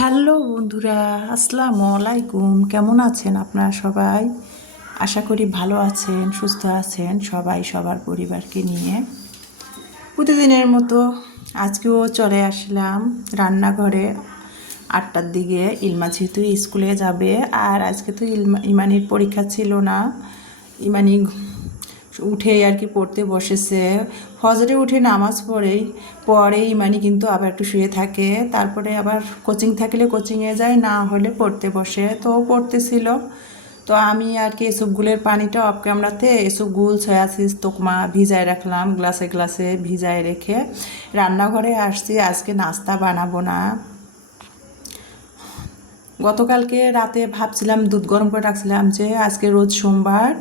Hello বন্ধুরা, আসসালামু আলাইকুম। কেমন আছেন আপনারা সবাই? আশা করি ভালো আছেন, সুস্থ আছেন সবাই সবার পরিবারকে নিয়ে। প্রতিদিনের মতো আজকেও চলে আসলাম রান্নাঘরে 8টার দিকে। ইলমা যেহেতু স্কুলে যাবে, আর আজকে তো ইমানির পরীক্ষা ছিল না। ইমানি উঠে আর কি পড়তে বসেছে। ফজরে উঠে নামাজ পরে ইমানি কিন্তু আবার একটু শুয়ে থাকে, তারপরে আবার কোচিং থাকলে কোচিংয়ে যায়, না হলে পড়তে বসে। তো পড়তেছিল, তো আমি আর কি এসবগুলোর পানিটা অফ ক্যামেরাতে এসবগুল সয়া সস তোকমা ভিজায় রাখলাম, গ্লাসে গ্লাসে ভিজায় রেখে রান্নাঘরে আসছি। আজকে নাস্তা বানাবো না। গতকালকে রাতে ভাবছিলাম, দুধ গরম করে রাখছিলাম যে আজকে রোজ সোমবার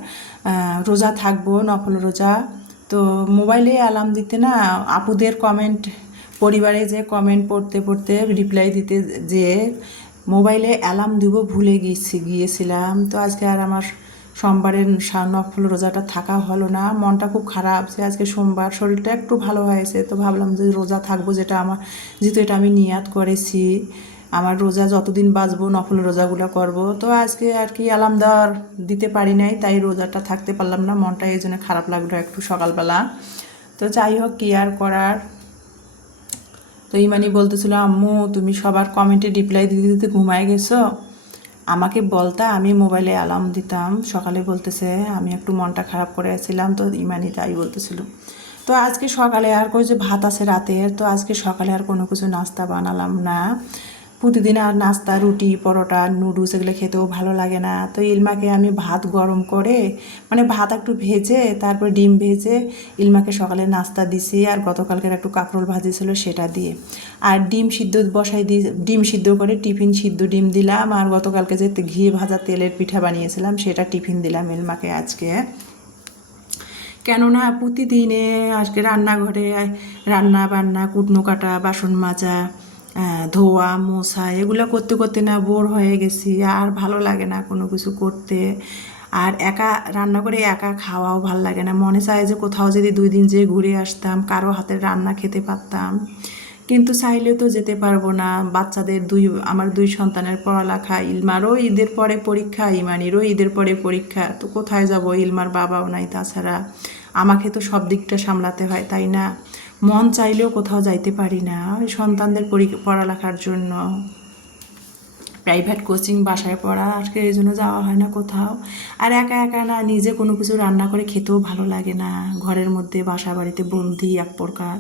রোজা থাকবো, নফল রোজা। তো মোবাইলে অ্যালার্ম দিতে না, আপুদের কমেন্ট, পরিবারে যে কমেন্ট পড়তে পড়তে রিপ্লাই দিতে যে মোবাইলে অ্যালার্ম দিব ভুলে গিয়েছিলাম। তো আজকে আর আমার সোমবারের নফল রোজাটা থাকা হলো না। মনটা খুব খারাপ যে আজকে সোমবার, শরীরটা একটু ভালো হয়েছে, তো ভাবলাম যে রোজা থাকবো, যেহেতু এটা আমি নিয়াত করেছি। আমার রোজা যতদিন বাঁচবো নফল রোজাগুলো করব। তো আজকে আর কি অ্যালার্ম দিতে পারি নাই, তাই রোজাটা থাকতে পারলাম না। মনটা এই জন্য খারাপ লাগলো একটু সকালবেলা। তো যাই হোক, কি আর করার। তো ইমানি বলতেছিল, আম্মু তুমি সবার কমেন্টে রিপ্লাই দিতে দিতে ঘুমায় গেছো, আমাকে বলতা আমি মোবাইলে অ্যালার্ম দিতাম। সকালে বলতেছে আমি একটু মনটা খারাপ করে আছিলাম, তো ইমানি তাই বলতেছিল। তো আজকে সকালে আর যে ভাত আছে রাতের, তো আজকে সকালে আর কোনো কিছু নাস্তা বানালাম না। প্রতিদিন আর নাস্তা, রুটি, পরোটা, নুডলস এগুলো খেতেও ভালো লাগে না। তো ইলমাকে আমি ভাত গরম করে, মানে ভাত একটু ভেজে, তারপর ডিম ভেজে ইলমাকে সকালে নাস্তা দিছি। আর গতকালকের একটু কাঁকরোল ভাজি ছিল সেটা দিয়ে, আর ডিম সিদ্ধ বসাই দিয়ে, ডিম সিদ্ধ করে টিফিন সিদ্ধ ডিম দিলাম। আর গতকালকে যে ঘি ভাজা তেলের পিঠা বানিয়েছিলাম সেটা টিফিন দিলাম ইলমাকে আজকে। কেননা প্রতিদিনে আজকে রান্নাঘরে রান্না বান্না, কুটনো কাটা, বাসন মাজা, ধোয়া মোছা এগুলো করতে করতে না বোর হয়ে গেছি। আর ভালো লাগে না কোনো কিছু করতে। আর একা রান্না করে একা খাওয়াও ভালো লাগে না। মনে চায় যে কোথাও যদি 2 দিন যেয়ে ঘুরে আসতাম, কারো হাতের রান্না খেতে পারতাম, কিন্তু চাইলেও তো যেতে পারবো না। বাচ্চাদের আমার 2 সন্তানের পড়ালেখা, ইলমারও ঈদের পরে পরীক্ষা, ইমানিরও ঈদের পরে পরীক্ষা। তো কোথায় যাব? ইলমার বাবাও নাই, তাছাড়া আমাকে তো সব দিকটা সামলাতে হয়, তাই না? মন চাইলেও কোথাও যাইতে পারি না ওই সন্তানদের পড়ালেখার জন্য। প্রাইভেট কোচিং, বাসায় পড়া, আজকে এই জন্য যাওয়া হয় না কোথাও। আর একা একা না নিজে কোনো কিছু রান্না করে খেতেও ভালো লাগে না। ঘরের মধ্যে বাসা বাড়িতে বন্দি এক প্রকার।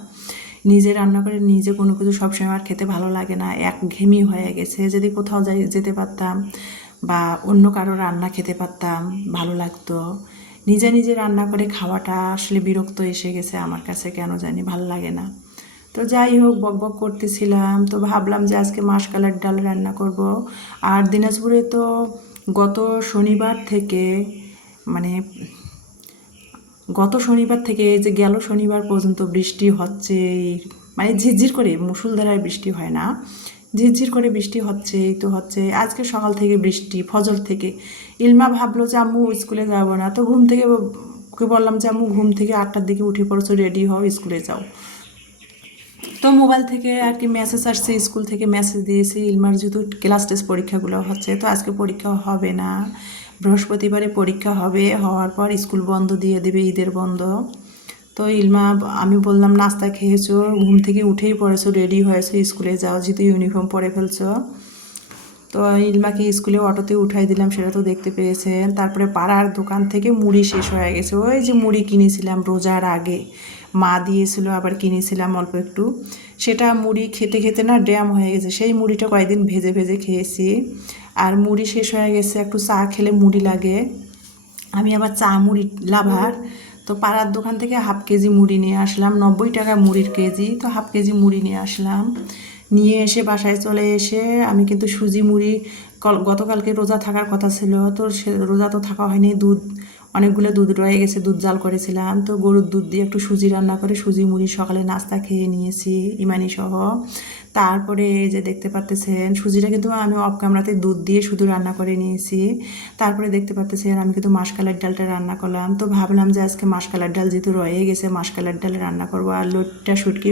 নিজে রান্না করে নিজে কোনো কিছু সবসময় আর খেতে ভালো লাগে না, একঘেয়েমি হয়ে গেছে। যদি কোথাও যেতে পারতাম বা অন্য কারো রান্না খেতে পারতাম, ভালো লাগতো। নিজে নিজে রান্না করে খাওয়াটা আসলে বিরক্ত এসে গেছে আমার কাছে, কেন জানি ভাল লাগে না। তো যাই হোক, বকবক করতেছিলাম, তো ভাবলাম যে আজকে মাসকলাইয়ের ডাল রান্না করব। আর দিনাজপুরে তো গত শনিবার থেকে, মানে গত শনিবার থেকে যে গেল শনিবার পর্যন্ত বৃষ্টি হচ্ছে। মানে ঝিরঝির করে, মুষলধারায় বৃষ্টি হয় না, ঝিরঝির করে বৃষ্টি হচ্ছে, এই তো হচ্ছে। আজকে সকাল থেকে বৃষ্টি, ফজর থেকে। ইলমা ভাবলো যে আম্মু স্কুলে যাবো না, তো ঘুম থেকে ওকে বললাম যে আম্মু ঘুম থেকে 8টার দিকে উঠে পড়েছো, রেডি হও, স্কুলে যাও। তো মোবাইল থেকে আর কি মেসেজ আসছে, স্কুল থেকে মেসেজ দিয়েছে ইলমার যেহেতু ক্লাস টেস্ট পরীক্ষাগুলো হচ্ছে, তো আজকে পরীক্ষা হবে না, বৃহস্পতিবারে পরীক্ষা হবে, হওয়ার পর স্কুল বন্ধ দিয়ে দেবে, ঈদের বন্ধ। তো ইলমা, আমি বললাম নাস্তা খেয়েছো, ঘুম থেকে উঠেই পড়েছো, রেডি হয়েছো, স্কুলে যাও, যেহেতু ইউনিফর্ম পরে ফেলছো। তো ইলমাকে স্কুলে অটোতে উঠাই দিলাম, সেটা তো দেখতে পেয়েছেন। তারপরে পাড়ার দোকান থেকে মুড়ি শেষ হয়ে গেছে, ওই যে মুড়ি কিনেছিলাম রোজার আগে, মা দিয়েছিল, আবার কিনেছিলাম অল্প একটু। সেটা মুড়ি খেতে খেতে না ড্যাম হয়ে গেছে। সেই মুড়িটা কয়েকদিন ভেজে ভেজে খেয়েছি। আর মুড়ি শেষ হয়ে গেছে, একটু চা খেলে মুড়ি লাগে। আমি আবার চা মুড়ি লাভার। তো পাড়ার দোকান থেকে হাফ কেজি মুড়ি নিয়ে আসলাম, 90 টাকা মুড়ির কেজি। তো হাফ কেজি মুড়ি নিয়ে আসলাম, নিয়ে এসে বাসায় চলে এসে আমি কিন্তু সুজি মুড়ি, গতকালকে রোজা থাকার কথা ছিল, তো সে রোজা তো থাকা হয়নি। অনেকগুলো দুধ রয়ে গেছে, দুধ জাল করেছিলাম, তো গরুর দুধ দিয়ে একটু সুজি রান্না করে সুজি মুড়ি সকালে নাস্তা খেয়ে নিয়েছি ইমানি সহ। তারপরে এই যে দেখতে পাচ্তেছেন, সুজিটা কিন্তু আমি অফ ক্যামেরাতে দুধ দিয়ে শুধু রান্না করে নিয়েছি। তারপরে দেখতে পাচ্তেছেন আমি কিন্তু মাসকলাইয়ের ডালটা রান্না করলাম। তো ভাবলাম যে আজকে মাসকলাইয়ের ডাল যেহেতু রয়ে গেছে, মাসকলাইয়ের ডাল রান্না করবো। আর লোটটা শুটকি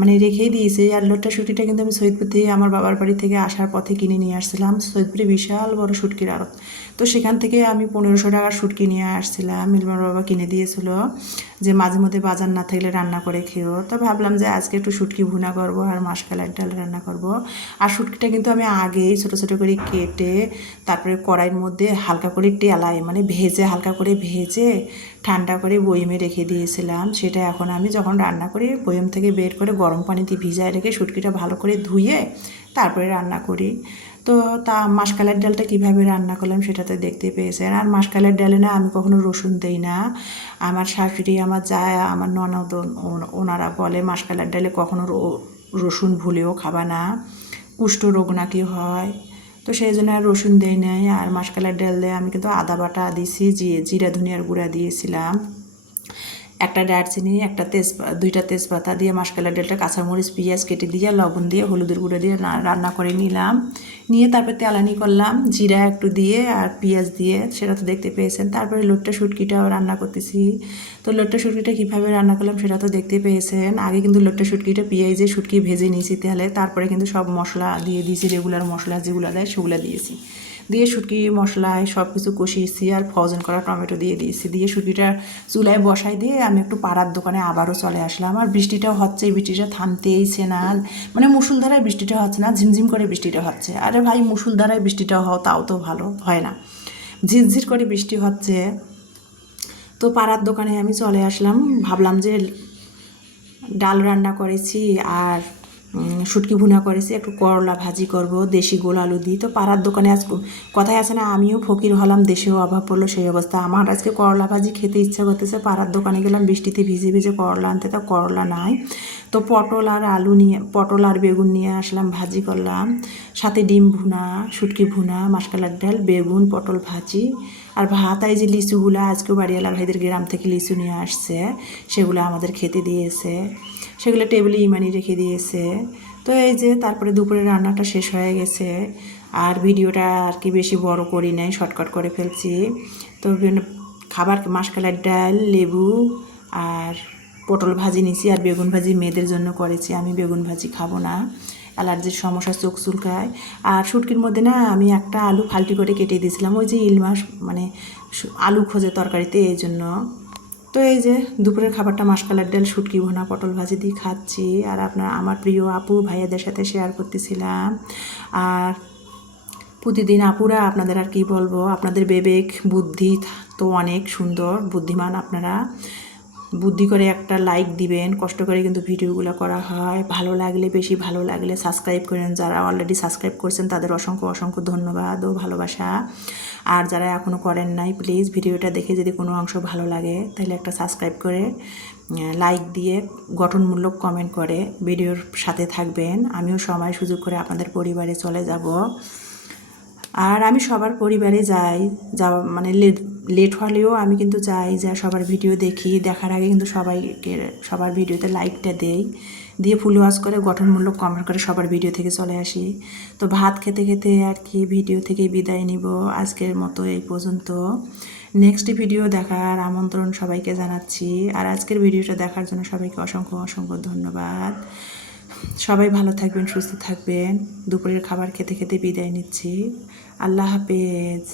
মানে রেখেই দিয়েছি। আর লোট্টা শুটকিটা কিন্তু আমি সৈয়দপুর থেকে আমার বাবার বাড়ি থেকে আসার পথে কিনে নিয়ে আসছিলাম। সৈয়দপুরে বিশাল বড় শুটকির আড়ত, তো সেখান থেকে আমি 1500 টাকার শুটকি নিয়ে আসছিলাম। মিলমার বাবা কিনে দিয়েছিল যে মাঝে মধ্যে বাজার না থাকলে রান্না করে খেও। তো ভাবলাম যে আজকে একটু শুটকি ভুনা করব আর মাসকালের ডাল রান্না করব। আর শুটকিটা কিন্তু আমি আগেই ছোটো ছোটো করে কেটে তারপরে কড়াইয়ের মধ্যে হালকা করে টেলাই মানে ভেজে হালকা করে ভেজে ঠান্ডা করে বয়মে রেখে দিয়েছিলাম। সেটা এখন আমি যখন রান্না করি বয়ম থেকে বের করে গরম পানিতে ভিজায় রেখে শুটকিটা ভালো করে ধুয়ে তারপরে রান্না করি। তো তা মাসকালের ডালটা কীভাবে রান্না করলাম সেটা তো দেখতে পেয়েছেন। আর মাসকালের ডালে না আমি কখনো রসুন দেই না। আমার শাশুড়ি, আমার জায়া, আমার ননদ ওনারা বলে মাসকালের ডালে কখনো রসুন ভুলেও খাবা না, কুষ্ঠ রোগ নাকি হয়। তো সেই জন্য আর রসুন দেই নাই। আর মাসকালের ডাল দিয়ে আমি কিন্তু আদা বাটা দিয়েছি, জিরা ধনিয়ার গুঁড়া দিয়েছিলাম, একটা দারচিনি, একটা দুইটা তেজপাতা দিয়ে মাসকালের ডালটা কাঁচামরিচ পেঁয়াজ কেটে দিয়ে লবণ দিয়ে হলুদের গুঁড়ো দিয়ে রান্না করে নিলাম। নিয়ে তারপর তেলানি করলাম জিরা একটু দিয়ে আর পেঁয়াজ দিয়ে, সেটা তো দেখতে পেয়েছেন। তারপরে লোট্টা শুটকিটাও রান্না করতেছি। তো লোট্টা শুটকিটা কীভাবে রান্না করলাম সেটা তো দেখতে পেয়েছেন। আগে কিন্তু লোট্টা শুটকিটা পেঁয়াজে শুটকি ভেজে নিয়েছি তেলে, তারপরে কিন্তু সব মশলা দিয়ে দিয়েছি, রেগুলার মশলা যেগুলো দেয় সেগুলো দিয়েছি, দিয়ে শুটকি মশলায় সব কিছু কষিয়েছি আর ফ্রোজেন করা টমেটো দিয়ে দিয়েছি। দিয়ে শুটকিটা চুলায় বসাই দিয়ে আমি একটু পাড়ার দোকানে আবারও চলে আসলাম। আর বৃষ্টিটাও হচ্ছে, বৃষ্টিটা থামতেইছে না, মানে মুষলধারায় বৃষ্টিটা হচ্ছে না, ঝিমঝিম করে বৃষ্টিটা হচ্ছে। আরে ভাই মুষলধারায় বৃষ্টিটা তাও তো ভালো হয় না, ঝিরঝির করে বৃষ্টি হচ্ছে। তো পাড়ার দোকানে আমি চলে আসলাম, ভাবলাম যে ডাল রান্না করেছি আর শুটকি ভুনা করেছি, একটু করলা ভাজি করব দেশি গোল আলু দিই। তো পাড়ার দোকানে আজ কথায় আছে না, আমিও ফকির হলাম দেশেও অভাব পড়লো, সেই অবস্থা। আমার আজকে করলা ভাজি খেতে ইচ্ছা করতেছে। পাড়ার দোকানে গেলাম বৃষ্টিতে ভিজে ভিজে করলা আনতে, তো করলা নাই। তো পটল আর বেগুন নিয়ে আসলাম, ভাজি করলাম, সাথে ডিম ভুনা, শুটকি ভুনা, মাসকালার ডাল, বেগুন, পটল ভাজি আর ভাত। এই যে লিচুগুলো আজকেও বাড়িওয়ালা ভাইদের গ্রাম থেকে লিচু নিয়ে আসছে, সেগুলো আমাদের খেতে দিয়েছে, সেগুলো টেবিলে ইমানি রেখে দিয়েছে। তো এই যে তারপরে দুপুরে রান্নাটা শেষ হয়ে গেছে। আর ভিডিওটা আর কি বেশি বড় করি নাই, শর্টকাট করে ফেলছি। তো খাবার মাসকালের ডাল, লেবু আর পটল ভাজি নিয়েছি, আর বেগুন ভাজি মেয়েদের জন্য করেছি, আমি বেগুন ভাজি খাবো না, অ্যালার্জির সমস্যা, চোখ চুলকায়। আর শুটকির মধ্যে না আমি একটা আলু ফাল্টি করে কেটে দিয়েছিলাম, ওই যে ইল মাছ মানে আলু খোঁজে তরকারিতে, এই জন্য। তো এই যে দুপুরের খাবারটা মাসকালের ডাল, শুটকি ভুনা, পটল ভাজি দিয়ে খাচ্ছি। আর আমার প্রিয় আপু ভাইয়াদের সাথে শেয়ার করতেছিলাম। আর প্রতিদিন আপুরা, আপনাদের আর কি বলবো, আপনাদের বিবেক বুদ্ধি তো অনেক সুন্দর, বুদ্ধিমান আপনারা। বুদ্ধি করে একটা লাইক দিবেন, কষ্ট করে কিন্তু ভিডিওগুলো করা হয়। ভালো লাগলে, বেশি ভালো লাগলে সাবস্ক্রাইব করেন। যারা অলরেডি সাবস্ক্রাইব করছেন তাদের অসংখ্য অসংখ্য ধন্যবাদ ও ভালোবাসা। আর যারা এখনও করেন নাই, প্লিজ ভিডিওটা দেখে যদি কোনো অংশ ভালো লাগে তাহলে একটা সাবস্ক্রাইব করে লাইক দিয়ে গঠনমূলক কমেন্ট করে ভিডিওর সাথে থাকবেন। আমিও সময় সুযোগ করে আপনাদের পরিবারে চলে যাব। আর আমি সবার পরিবারে যাই, মানে লেট হলেও আমি কিন্তু যাই, যা সবার ভিডিও দেখি, দেখার আগে কিন্তু সবার ভিডিওতে লাইকটা দেই, দিয়ে ফুল ওয়াশ করে গঠনমূলক কমেন্ট করে সবার ভিডিও থেকে চলে আসি। তো ভাত খেতে খেতে আর কি ভিডিও থেকে বিদায় নিব আজকের মতো এই পর্যন্ত। নেক্সট ভিডিও দেখার আমন্ত্রণ সবাইকে জানাচ্ছি। আর আজকের ভিডিওটা দেখার জন্য সবাইকে অসংখ্য অসংখ্য ধন্যবাদ। সবাই ভালো থাকবেন, সুস্থ থাকবেন। দুপুরের খাবার খেতে খেতে বিদায় নিচ্ছি। আল্লাহ হাফেজ।